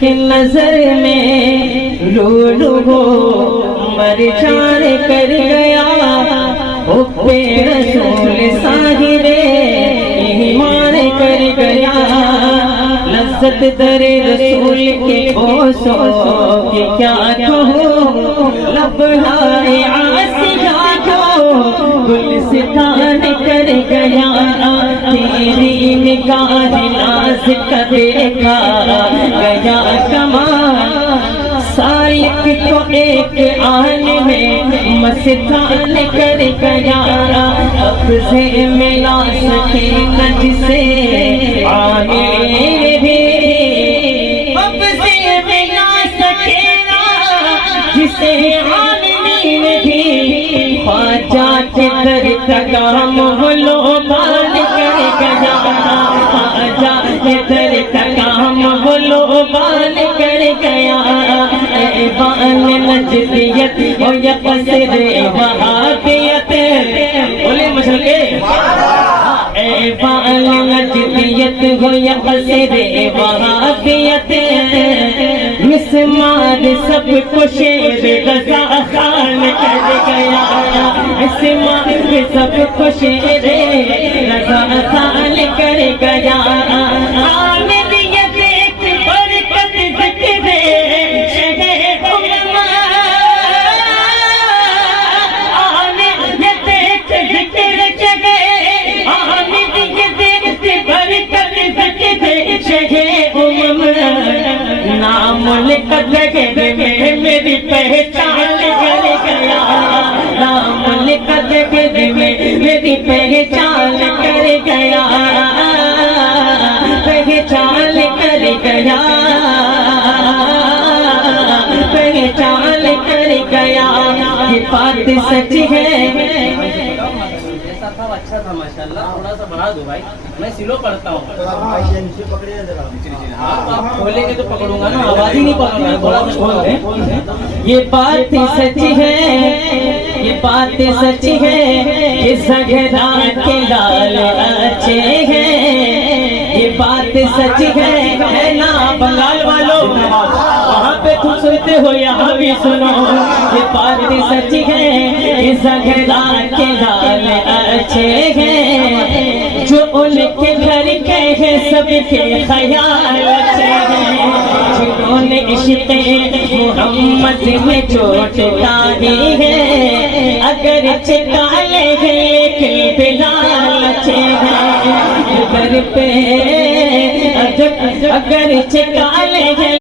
کہ نظر میں رو ہو مر جان کر گیا حب رسول ساحر ایمان کر گیا لذت در رسول کے بوسوں کہ کیا کہوں لب ہائے آسیہ کو گلستان کر گیا تیری نگاہ ناز کا دیکھا گیا کمال سالک کو ایک آن میں مستان کر گیا لفظ ملا سکینہ جسے عامر بھی لفظ ملا سکینہ جسے عامر بھی خواجہ کے در کا کام بولو بان کر گیا خواجہ کے در کا کام بولو بان کر گیا ایوان نجدیت ہو یا قصر وہابیت بولے مشرقے ایوان نجدیت ہو یا قصر وہابیت مسمار سب کو شیر رضا خان کر گیا مسمار سب کو شیر رضا خان کر گیا نام لکھ دے میں میری پہچان کر گیا نام لکھ دے میں میری پہچان کر گیا پہچان کر گیا پہچان کر گیا یہ بات سچ ہے اچھا تھا ماشاءاللہ تھوڑا سا بڑھا دو بھائی میں سلو پڑھتا ہوں آپ کھولیں گے تو پکڑوں گا نا آواز ہی نہیں پکڑوں گا تھوڑا سا کھول دیں یہ بات سچ ہے یہ بات سچ ہے کہ زہرا کے لال اچھے ہیں یہ بات سچ ہے نا بنگال والوں وہاں پہ تم سنتے ہو یہاں بھی سنو یہ بات سچ ہے کہ زہرا کے لال اچھے ہیں جو ان کے گھر کے ہیں سب کے خیال اچھے ہیں جنہوں نے عشق محمد میں چوٹ ڈالی ہے اگر کالے ہیں لیکن بلال اچھے ہیں گھر پہ اگر کالے ہیں